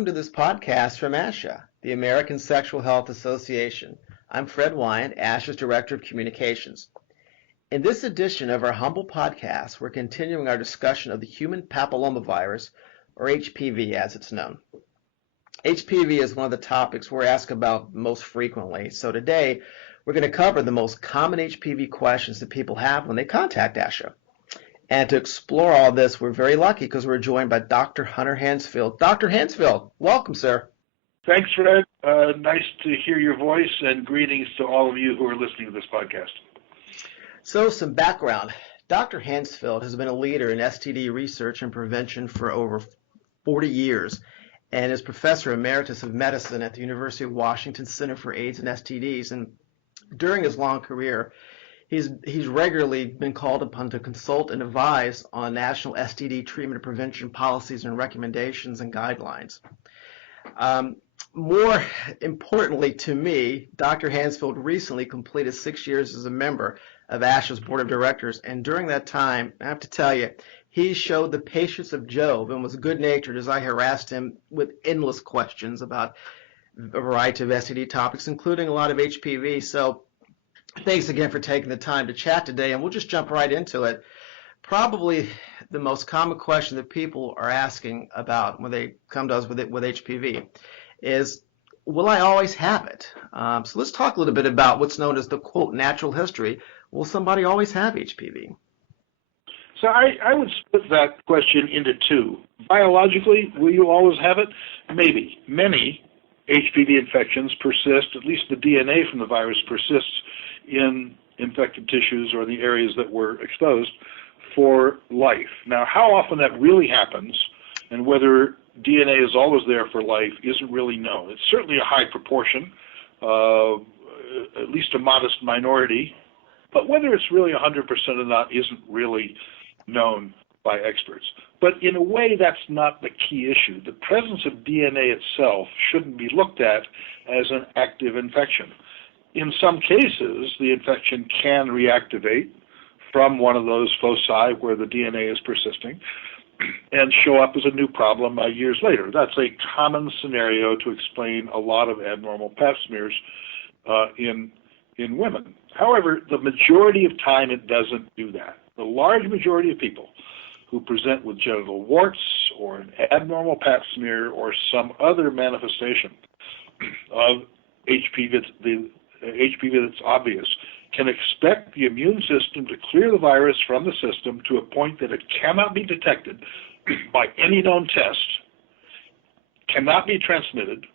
welcome to this podcast from ASHA, the American Sexual Health Association. I'm Fred Wyand, ASHA's Director of Communications. In this edition of our humble podcast, we're continuing our discussion of the human papillomavirus, or HPV as it's known. HPV is one of the topics we're asked about most frequently, so today we're going to cover the most common HPV questions that people have when they contact ASHA. And to explore all this, we're very lucky because we're joined by Dr. Hunter Handsfield. Dr. Handsfield, welcome, sir. Thanks, Fred. Nice to hear your voice, and greetings to all of you who are listening to this podcast. So, some background. Dr. Handsfield has been a leader in STD research and prevention for over 40 years and is Professor Emeritus of Medicine at the University of Washington Center for AIDS and STDs. And during his long career, He's regularly been called upon to consult and advise on national STD treatment and prevention policies and recommendations and guidelines. More importantly to me, Dr. Handsfield recently completed 6 years as a member of ASHA's Board of Directors, and during that time, I have to tell you, he showed the patience of Job and was good-natured as I harassed him with endless questions about a variety of STD topics, including a lot of HPV. So thanks again for taking the time to chat today, and we'll just jump right into it. Probably the most common question that people are asking about when they come to us with HPV is, will I always have it? So let's talk a little bit about what's known as the, quote, natural history. Will somebody always have HPV? So I would split that question into two. Biologically, will you always have it? Maybe. Many HPV infections persist, at least the DNA from the virus persists in infected tissues or the areas that were exposed for life. Now, how often that really happens and whether DNA is always there for life isn't really known. It's certainly a high proportion, at least a modest minority, but whether it's really 100% or not isn't really known by experts. But in a way, that's not the key issue. The presence of DNA itself shouldn't be looked at as an active infection. In some cases, the infection can reactivate from one of those foci where the DNA is persisting and show up as a new problem years later. That's a common scenario to explain a lot of abnormal pap smears in women. However, the majority of time it doesn't do that. The large majority of people who present with genital warts or an abnormal pap smear or some other manifestation of HPV that's obvious can expect the immune system to clear the virus from the system to a point that it cannot be detected by any known test, cannot be transmitted,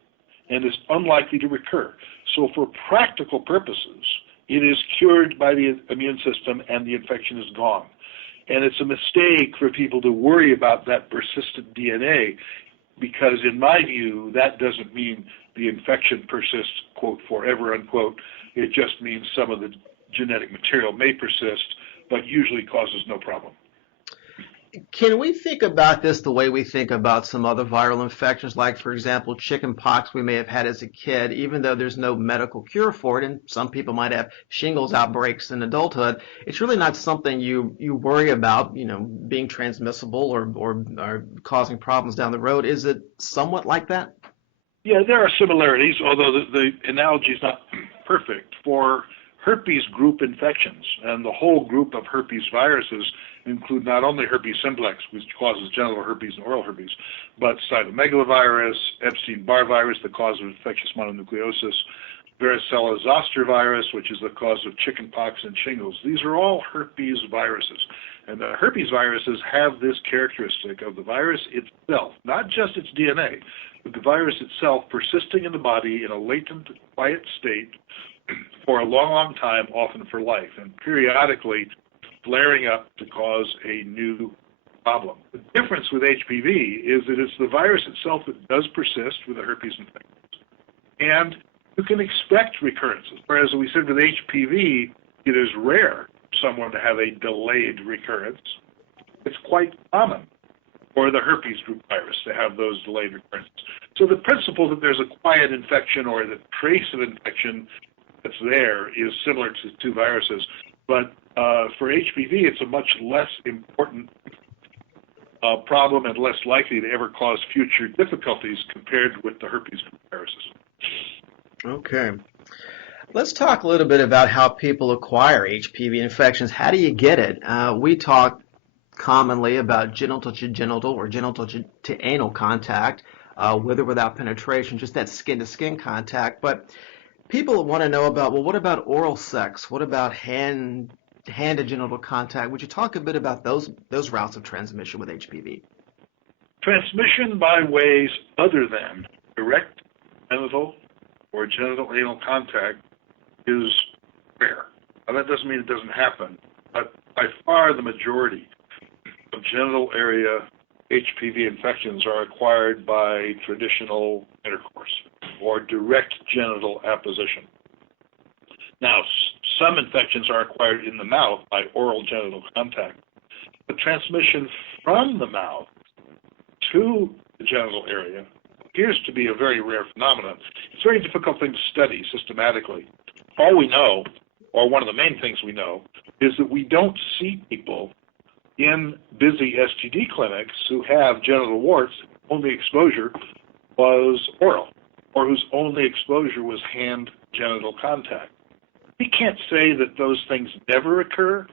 and is unlikely to recur. So for practical purposes, it is cured by the immune system and the infection is gone. And it's a mistake for people to worry about that persistent DNA because, in my view, that doesn't mean the infection persists, quote, forever, unquote. It just means some of the genetic material may persist, but usually causes no problem. Can we think about this the way we think about some other viral infections, like, for example, chicken pox we may have had as a kid, even though there's no medical cure for it, and some people might have shingles outbreaks in adulthood? It's really not something you worry about, being transmissible or causing problems down the road. Is it somewhat like that? Yeah, there are similarities, although the analogy is not perfect. For herpes group infections, and the whole group of herpes viruses include not only herpes simplex, which causes genital herpes and oral herpes, but cytomegalovirus, Epstein-Barr virus, the cause of infectious mononucleosis, varicella zoster virus, which is the cause of chickenpox and shingles. These are all herpes viruses. And the herpes viruses have this characteristic of the virus itself, not just its DNA, but the virus itself persisting in the body in a latent, quiet state for a long, long time, often for life, and periodically flaring up to cause a new problem. The difference with HPV is that it's the virus itself that does persist with the herpes infection. And you can expect recurrences, whereas we said with HPV, it is rare for someone to have a delayed recurrence. It's quite common for the herpes group virus to have those delayed recurrences. So the principle that there's a quiet infection or the trace of infection that's there is similar to two viruses, but for HPV, it's a much less important problem and less likely to ever cause future difficulties compared with the herpes viruses. Okay. Let's talk a little bit about how people acquire HPV infections. How do you get it? We talk commonly about genital to genital or genital to anal contact, with or without penetration, just that skin-to-skin contact. But people want to know about, well, what about oral sex? What about hand-to-genital contact? Would you talk a bit about those routes of transmission with HPV? Transmission by ways other than direct genital or genital anal contact is rare. Now, that doesn't mean it doesn't happen, but by far the majority of genital area HPV infections are acquired by traditional intercourse or direct genital apposition. Now, some infections are acquired in the mouth by oral genital contact. The transmission from the mouth to the genital area appears to be a very rare phenomenon. It's a very difficult thing to study systematically. All we know, or one of the main things we know, is that we don't see people in busy STD clinics who have genital warts, only exposure was oral, or whose only exposure was hand genital contact. We can't say that those things never occur,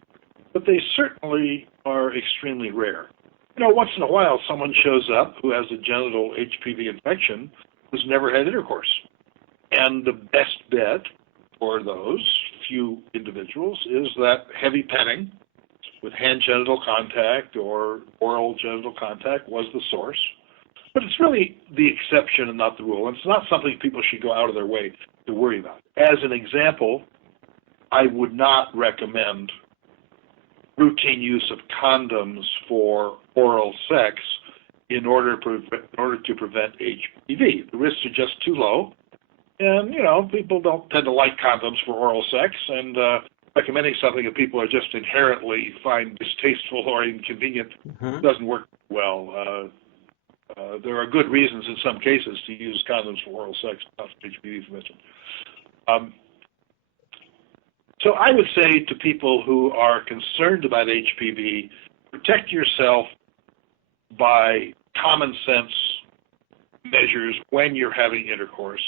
but they certainly are extremely rare. You know, once in a while someone shows up who has a genital HPV infection who's never had intercourse. And the best bet for those few individuals is that heavy petting with hand genital contact or oral genital contact was the source. But it's really the exception and not the rule. And it's not something people should go out of their way to worry about. As an example, I would not recommend routine use of condoms for oral sex in order to prevent HPV. The risks are just too low. And, you know, people don't tend to like condoms for oral sex, and recommending something that people are just inherently find distasteful or inconvenient doesn't work well. There are good reasons in some cases to use condoms for oral sex, not for HPV prevention. So I would say to people who are concerned about HPV, protect yourself by common sense measures when you're having intercourse.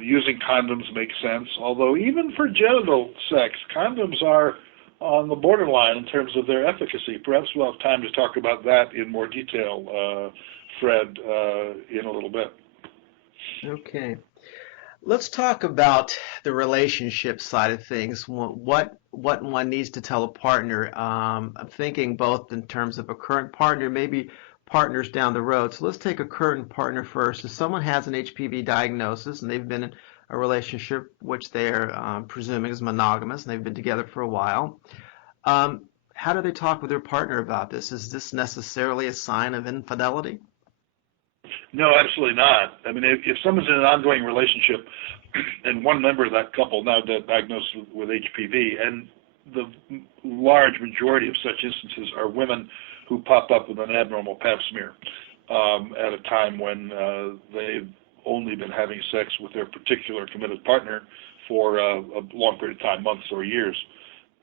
Using condoms makes sense, although even for genital sex, condoms are on the borderline in terms of their efficacy. Perhaps we'll have time to talk about that in more detail, Fred, in a little bit. Okay. Let's talk about the relationship side of things. What one needs to tell a partner. I'm thinking both in terms of a current partner, maybe partners down the road. So let's take a current partner first. If someone has an HPV diagnosis and they've been in a relationship which they're presuming is monogamous and they've been together for a while, how do they talk with their partner about this? Is this necessarily a sign of infidelity? No, absolutely not. I mean, if someone's in an ongoing relationship and one member of that couple now diagnosed with HPV, and the large majority of such instances are women who pop up with an abnormal pap smear at a time when they've only been having sex with their particular committed partner for a long period of time, months or years,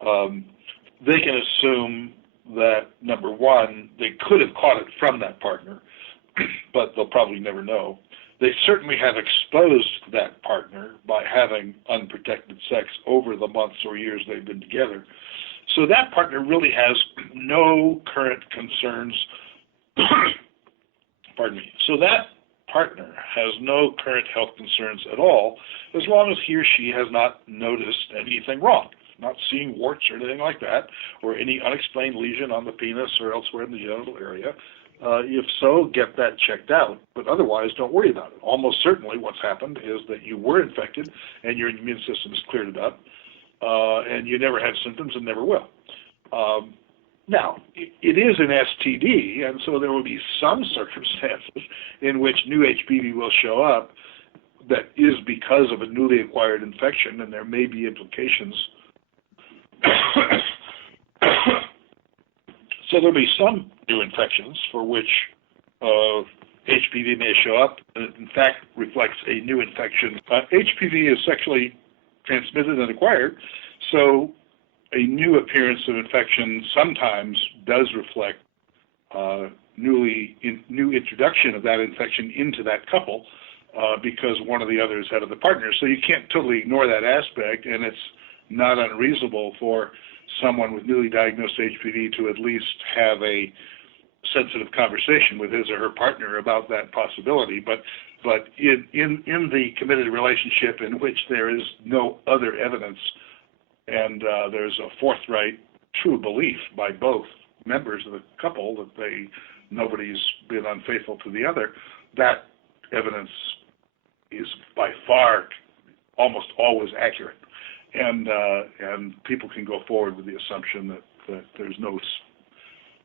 they can assume that, number one, they could have caught it from that partner, but they'll probably never know. They certainly have exposed that partner by having unprotected sex over the months or years they've been together. So that partner really has no current concerns. Pardon me. So that partner has no current health concerns at all, as long as he or she has not noticed anything wrong, not seeing warts or anything like that, or any unexplained lesion on the penis or elsewhere in the genital area. If so, get that checked out, but otherwise don't worry about it. Almost certainly what's happened is that you were infected and your immune system has cleared it up, and you never had symptoms and never will. Now, it is an STD, and so there will be some circumstances in which new HPV will show up that is because of a newly acquired infection, and there may be implications. So there'll be some new infections for which HPV may show up, and it in fact reflects a new infection. HPV is sexually transmitted and acquired, so a new appearance of infection sometimes does reflect new introduction of that infection into that couple because one of the others had other partners. So you can't totally ignore that aspect, and it's not unreasonable for someone with newly diagnosed HPV to at least have a sensitive conversation with his or her partner about that possibility. But in the committed relationship in which there is no other evidence and there's a forthright, true belief by both members of the couple that nobody's been unfaithful to the other, that evidence is by far almost always accurate. And people can go forward with the assumption that there's no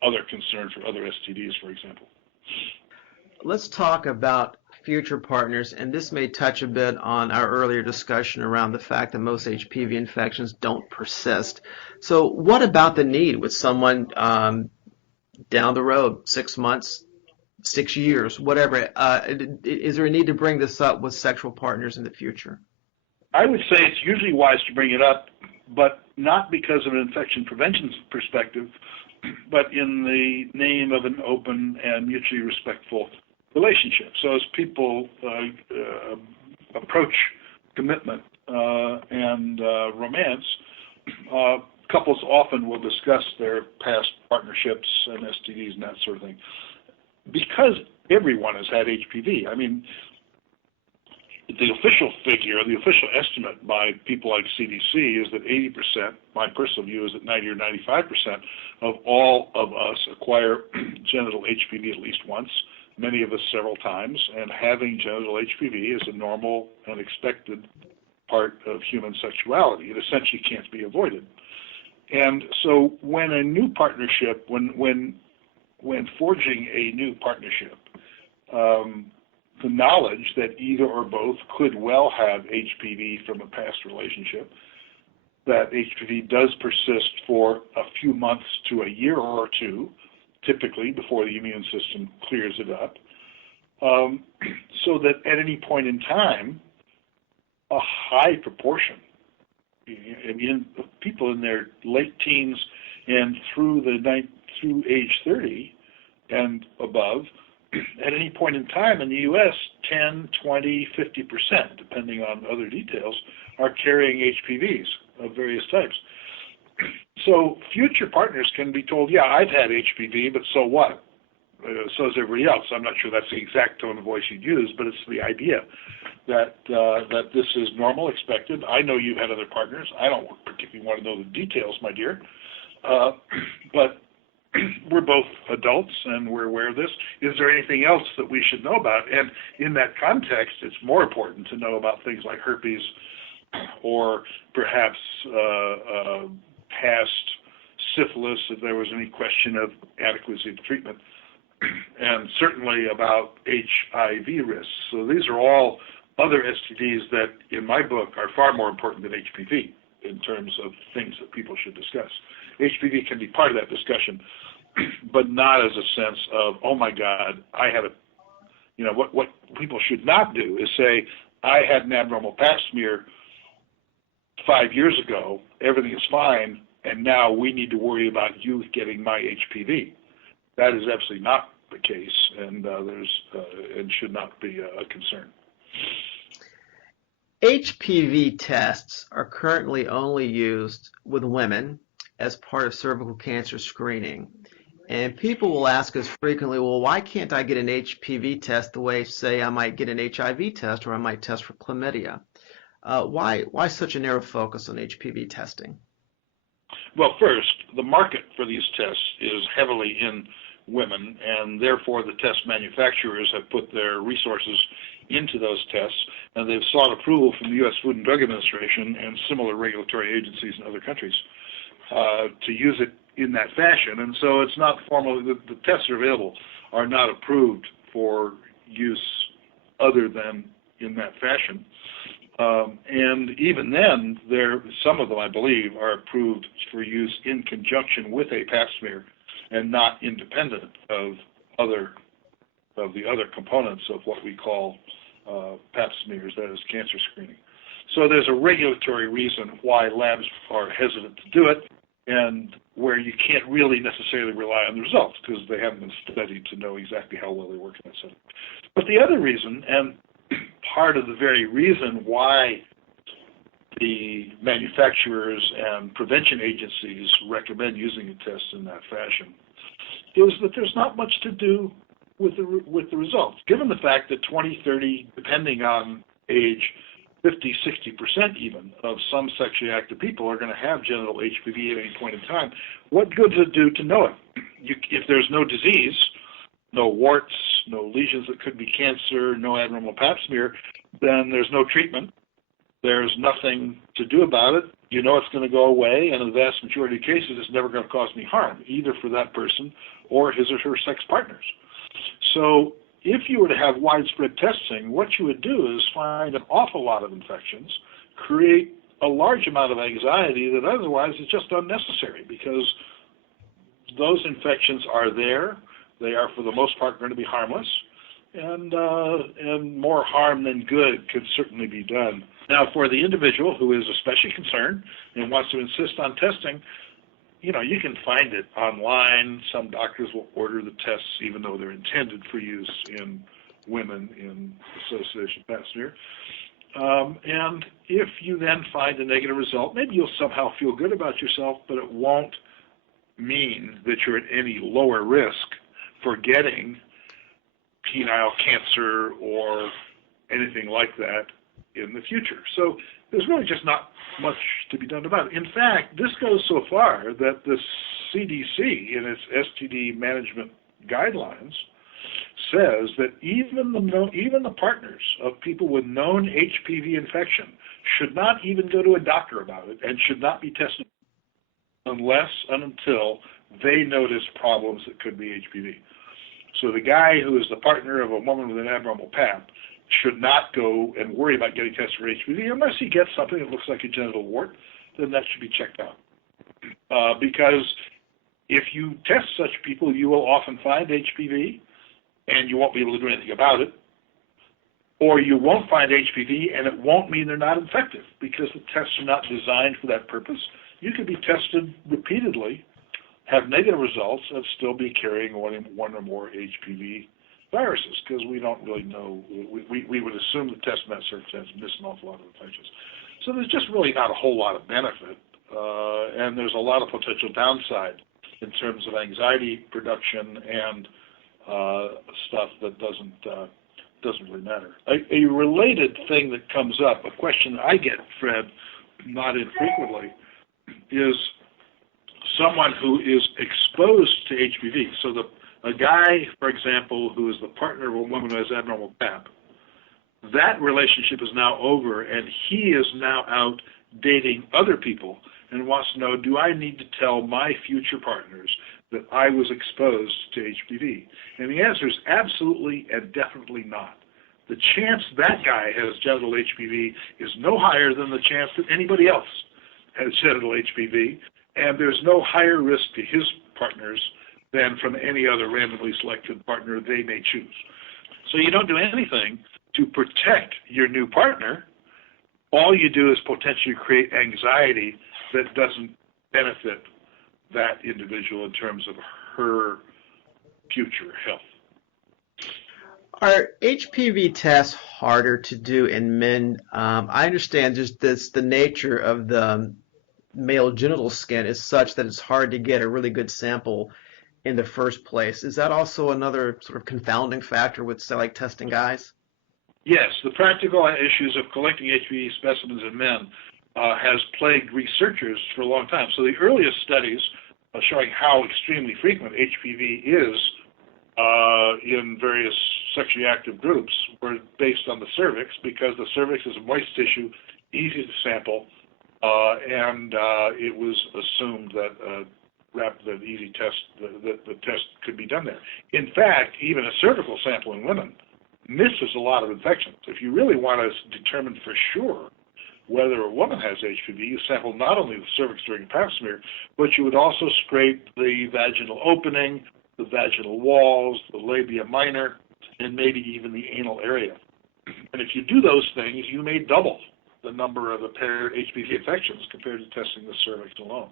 other concern for other STDs, for example. Let's talk about future partners, and this may touch a bit on our earlier discussion around the fact that most HPV infections don't persist. So what about the need with someone down the road, 6 months, 6 years, whatever? Is there a need to bring this up with sexual partners in the future? I would say it's usually wise to bring it up, but not because of an infection prevention perspective, but in the name of an open and mutually respectful relationship. So as people approach commitment and romance, couples often will discuss their past partnerships and STDs and that sort of thing. Because everyone has had HPV, I mean, the official figure, the official estimate by people like CDC is that 80%, my personal view is that 90 or 95% of all of us acquire genital HPV at least once, many of us several times, and having genital HPV is a normal and expected part of human sexuality. It essentially can't be avoided. And so when a new partnership, when forging a new partnership, the knowledge that either or both could well have HPV from a past relationship, that HPV does persist for a few months to a year or two, typically before the immune system clears it up, so that at any point in time, a high proportion, people in their late teens and through age 30 and above, at any point in time in the U.S., 10, 20, 50%, depending on other details, are carrying HPVs of various types. So future partners can be told, yeah, I've had HPV, but so what? So is everybody else. I'm not sure that's the exact tone of voice you'd use, but it's the idea that this is normal, expected. I know you've had other partners. I don't particularly want to know the details, my dear. But we're both adults and we're aware of this. Is there anything else that we should know about? And in that context, it's more important to know about things like herpes or perhaps past syphilis, if there was any question of adequacy of treatment, and certainly about HIV risks. So these are all other STDs that, in my book, are far more important than HPV in terms of things that people should discuss. HPV can be part of that discussion, but not as a sense of, oh my God, I had what people should not do is say, I had an abnormal pap smear 5 years ago, everything is fine, and now we need to worry about you getting my HPV. That is absolutely not the case, and and should not be a concern. HPV tests are currently only used with women as part of cervical cancer screening. And people will ask us frequently, well, why can't I get an HPV test the way, say, I might get an HIV test or I might test for chlamydia? Why such a narrow focus on HPV testing? Well, first, the market for these tests is heavily in women, and therefore the test manufacturers have put their resources into those tests, and they've sought approval from the U.S. Food and Drug Administration and similar regulatory agencies in other countries to use it in that fashion. And so it's not formally, the tests are available, are not approved for use other than in that fashion. And even then, some of them, I believe, are approved for use in conjunction with a pap smear and not independent of the other components of what we call pap smears, that is cancer screening. So there's a regulatory reason why labs are hesitant to do it, and where you can't really necessarily rely on the results because they haven't been studied to know exactly how well they work in that setting. But the other reason, and part of the very reason why the manufacturers and prevention agencies recommend using a test in that fashion, is that there's not much to do with the results. Given the fact that 20, 30, depending on age, 50, 60% even of some sexually active people are going to have genital HPV at any point in time, what good does it do to know it? If there's no disease, no warts, no lesions that could be cancer, no abnormal pap smear, then there's no treatment. There's nothing to do about it. You know it's going to go away, and in the vast majority of cases, it's never going to cause any harm, either for that person or his or her sex partners. So if you were to have widespread testing, what you would do is find an awful lot of infections, create a large amount of anxiety that otherwise is just unnecessary, because those infections are there. They are, for the most part, going to be harmless, and more harm than good could certainly be done. Now, for the individual who is especially concerned and wants to insist on testing, you know, you can find it online. Some doctors will order the tests even though they're intended for use in women in association with pap smear. And if you then find a negative result, maybe you'll somehow feel good about yourself, but it won't mean that you're at any lower risk for getting penile cancer or anything like that in the future. So there's really just not much to be done about it. In fact, this goes so far that the CDC, in its STD management guidelines, says that even the partners of people with known HPV infection should not even go to a doctor about it and should not be tested unless and until they notice problems that could be HPV. So the guy who is the partner of a woman with an abnormal pap should not go and worry about getting tested for HPV unless he gets something that looks like a genital wart. Then that should be checked out. Because if you test such people, you will often find HPV, and you won't be able to do anything about it. Or you won't find HPV, and it won't mean they're not infective, because the tests are not designed for that purpose. You could be tested repeatedly, have negative results, and still be carrying one or more HPV viruses, because we don't really know. We would assume the test in that circumstance miss an awful lot of infections. So there's just really not a whole lot of benefit, and there's a lot of potential downside in terms of anxiety production and stuff that doesn't really matter. A related thing that comes up, a question that I get, Fred, not infrequently, is someone who is exposed to HPV. So a guy, for example, who is the partner of a woman who has abnormal pap, that relationship is now over, and he is now out dating other people and wants to know, do I need to tell my future partners that I was exposed to HPV? And the answer is absolutely and definitely not. The chance that guy has genital HPV is no higher than the chance that anybody else has genital HPV, and there's no higher risk to his partners than from any other randomly selected partner they may choose. So you don't do anything to protect your new partner. All you do is potentially create anxiety that doesn't benefit that individual in terms of her future health. Are HPV tests harder to do in men? I understand just the nature of the male genital skin is such that it's hard to get a really good sample in the first place. Is that also another sort of confounding factor with, say, like testing guys? Yes, the practical issues of collecting HPV specimens in men has plagued researchers for a long time. So the earliest studies showing how extremely frequent HPV is in various sexually active groups were based on the cervix, because the cervix is a moist tissue, easy to sample, and it was assumed that rapid, easy test, that the test could be done there. In fact, even a cervical sample in women misses a lot of infections. If you really want to determine for sure whether a woman has HPV, you sample not only the cervix during a pap smear, but you would also scrape the vaginal opening, the vaginal walls, the labia minor, and maybe even the anal area. And if you do those things, you may double the number of apparent HPV infections compared to testing the cervix alone.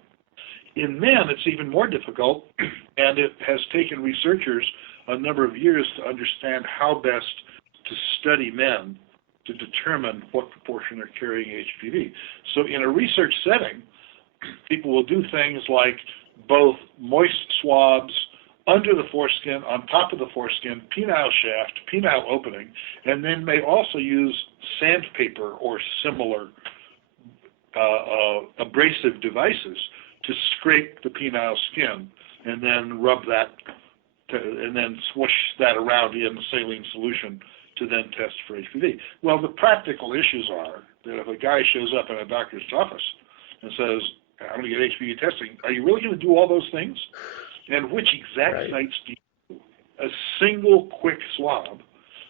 In men, it's even more difficult, and it has taken researchers a number of years to understand how best to study men to determine what proportion are carrying HPV. So in a research setting, people will do things like both moist swabs under the foreskin, on top of the foreskin, penile shaft, penile opening, and then may also use sandpaper or similar abrasive devices to scrape the penile skin and then rub that, and then swoosh that around in saline solution to then test for HPV. Well, the practical issues are that if a guy shows up in a doctor's office and says, I'm going to get HPV testing, are you really going to do all those things? And which exact sites do you do? A single quick swab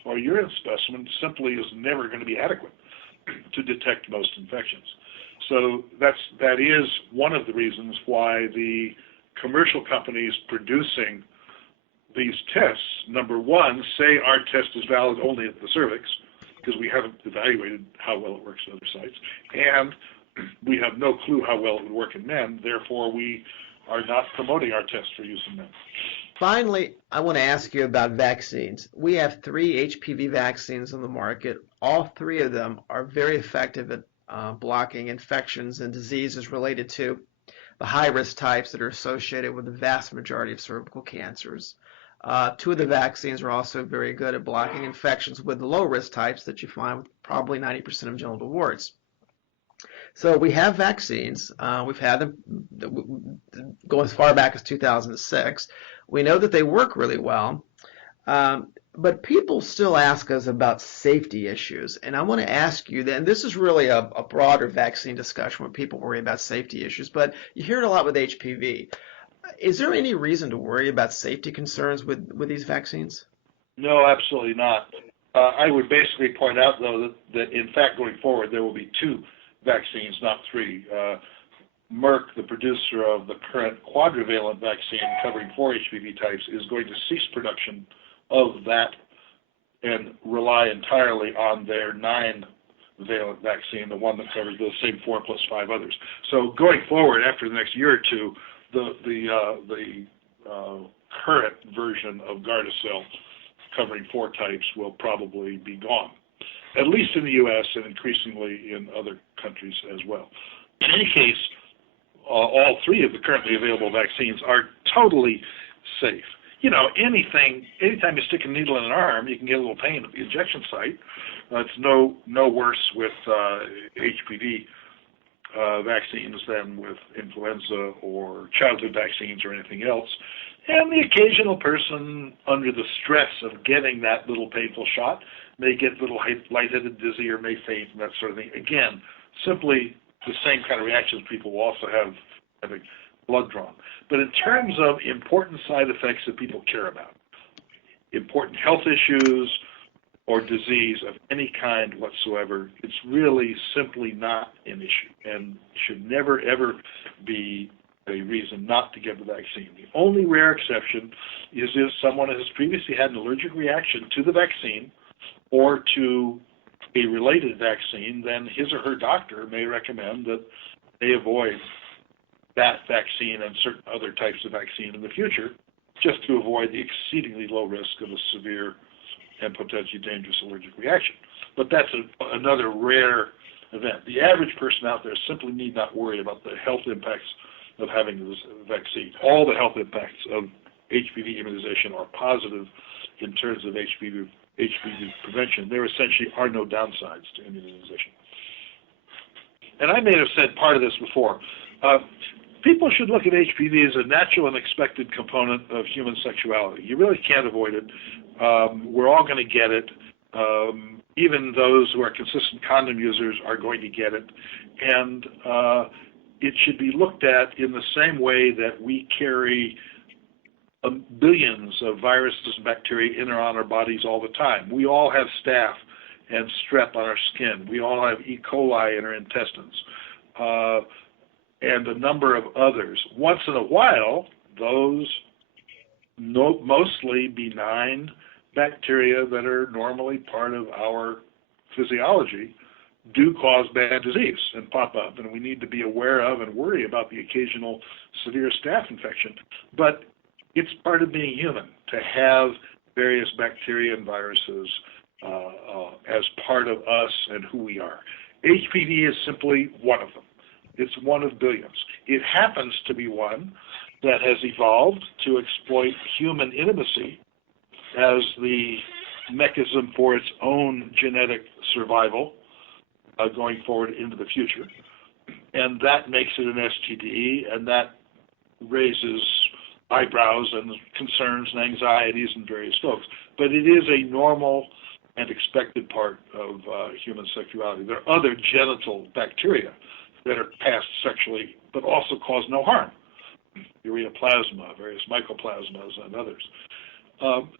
or urine specimen simply is never going to be adequate to detect most infections. So that is one of the reasons why the commercial companies producing these tests, number one, say our test is valid only at the cervix, because we haven't evaluated how well it works at other sites, and we have no clue how well it would work in men, therefore we are not promoting our test for use in men. Finally, I want to ask you about vaccines. We have 3 HPV vaccines on the market. All 3 of them are very effective at blocking infections and diseases related to the high-risk types that are associated with the vast majority of cervical cancers. 2 of the vaccines are also very good at blocking infections with the low-risk types that you find with probably 90% of genital warts. So we have vaccines. We've had them go as far back as 2006. We know that they work really well. But people still ask us about safety issues. And I want to ask you, and this is really a broader vaccine discussion where people worry about safety issues, but you hear it a lot with HPV. Is there any reason to worry about safety concerns with these vaccines? No, absolutely not. I would basically point out, though, that in fact going forward there will be 2 vaccines, not 3. Merck, the producer of the current quadrivalent vaccine covering 4 HPV types, is going to cease production of that and rely entirely on their 9-valent vaccine, the one that covers those same 4 plus 5 others. So going forward, after the next year or 2, the current version of Gardasil covering 4 types will probably be gone, at least in the U.S. and increasingly in other countries as well. In any case, all 3 of the currently available vaccines are totally safe. You know, anytime you stick a needle in an arm, you can get a little pain at the injection site. It's no worse with HPV vaccines than with influenza or childhood vaccines or anything else. And the occasional person under the stress of getting that little painful shot may get a little lightheaded, dizzy, or may faint and that sort of thing. Again, simply the same kind of reactions people will also have having blood drawn. But in terms of important side effects that people care about, important health issues or disease of any kind whatsoever, it's really simply not an issue and should never, ever be a reason not to get the vaccine. The only rare exception is if someone has previously had an allergic reaction to the vaccine or to a related vaccine, then his or her doctor may recommend that they avoid that vaccine and certain other types of vaccine in the future, just to avoid the exceedingly low risk of a severe and potentially dangerous allergic reaction. But that's another rare event. The average person out there simply need not worry about the health impacts of having this vaccine. All the health impacts of HPV immunization are positive in terms of HPV prevention. There essentially are no downsides to immunization. And I may have said part of this before. People should look at HPV as a natural and expected component of human sexuality. You really can't avoid it. We're all going to get it. Even those who are consistent condom users are going to get it. And it should be looked at in the same way that we carry billions of viruses and bacteria in or on our bodies all the time. We all have staph and strep on our skin. We all have E. coli in our intestines. And a number of others. Once in a while, those mostly benign bacteria that are normally part of our physiology do cause bad disease and pop up, and we need to be aware of and worry about the occasional severe staph infection. But it's part of being human to have various bacteria and viruses as part of us and who we are. HPV is simply one of them. It's one of billions. It happens to be one that has evolved to exploit human intimacy as the mechanism for its own genetic survival going forward into the future. And that makes it an STD, and that raises eyebrows and concerns and anxieties in various folks. But it is a normal and expected part of human sexuality. There are other genital bacteria that are passed sexually but also cause no harm. Ureaplasma, various mycoplasmas, and others.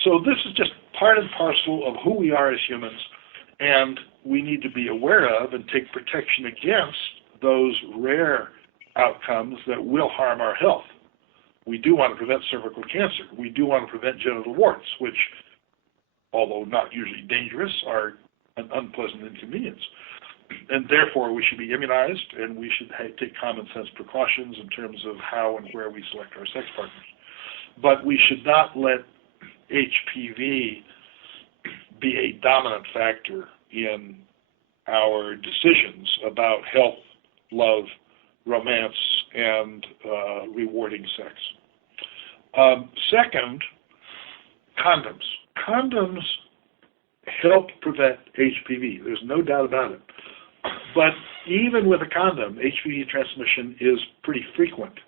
So this is just part and parcel of who we are as humans, and we need to be aware of and take protection against those rare outcomes that will harm our health. We do want to prevent cervical cancer. We do want to prevent genital warts, which, although not usually dangerous, are an unpleasant inconvenience. And therefore, we should be immunized, and we should take common sense precautions in terms of how and where we select our sex partners. But we should not let HPV be a dominant factor in our decisions about health, love, romance, and rewarding sex. Second, condoms. Condoms help prevent HPV. There's no doubt about it. But even with a condom, HPV transmission is pretty frequent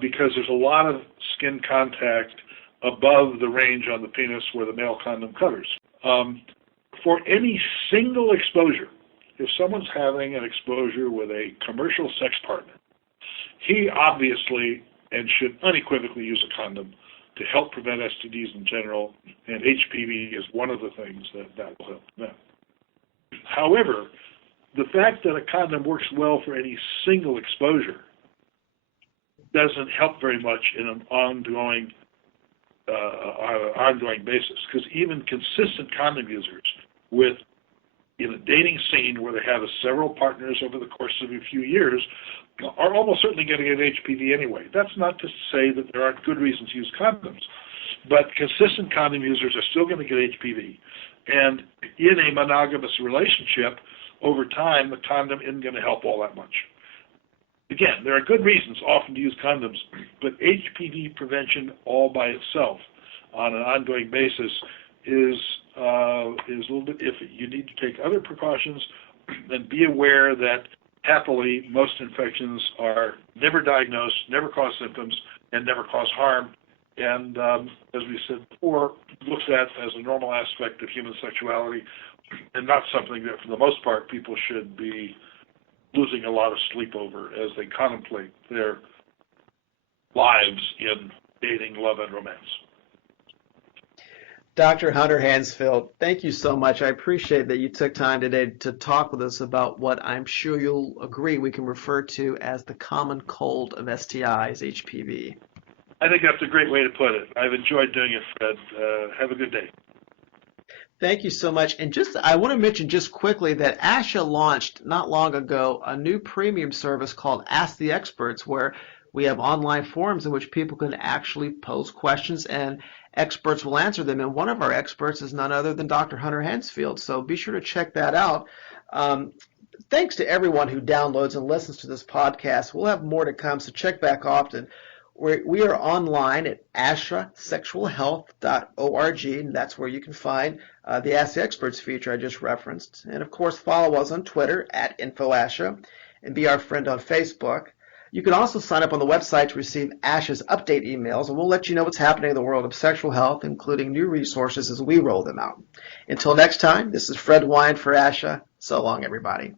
because there's a lot of skin contact above the range on the penis where the male condom covers. For any single exposure, if someone's having an exposure with a commercial sex partner, he obviously and should unequivocally use a condom to help prevent STDs in general, and HPV is one of the things that will help prevent. However, the fact that a condom works well for any single exposure doesn't help very much in an ongoing basis, because even consistent condom users in a dating scene where they have several partners over the course of a few years are almost certainly going to get HPV anyway. That's not to say that there aren't good reasons to use condoms, but consistent condom users are still going to get HPV. And in a monogamous relationship, over time, the condom isn't going to help all that much. Again, there are good reasons often to use condoms, but HPV prevention all by itself on an ongoing basis is a little bit iffy. You need to take other precautions and be aware that happily most infections are never diagnosed, never cause symptoms, and never cause harm. And as we said before, looked at as a normal aspect of human sexuality and not something that for the most part people should be losing a lot of sleep over as they contemplate their lives in dating, love, and romance. Dr. Hunter Handsfield, thank you so much. I appreciate that you took time today to talk with us about what I'm sure you'll agree we can refer to as the common cold of STIs, HPV. I think that's a great way to put it. I've enjoyed doing it, Fred. Have a good day. Thank you so much. And I want to mention just quickly that ASHA launched not long ago a new premium service called Ask the Experts, where we have online forums in which people can actually pose questions and experts will answer them. And one of our experts is none other than Dr. Hunter Handsfield. So be sure to check that out. Thanks to everyone who downloads and listens to this podcast. We'll have more to come, so check back often. We are online at ashasexualhealth.org, and that's where you can find the Ask the Experts feature I just referenced. And, of course, follow us on Twitter at InfoASHA and be our friend on Facebook. You can also sign up on the website to receive ASHA's update emails, and we'll let you know what's happening in the world of sexual health, including new resources as we roll them out. Until next time, this is Fred Wine for ASHA. So long, everybody.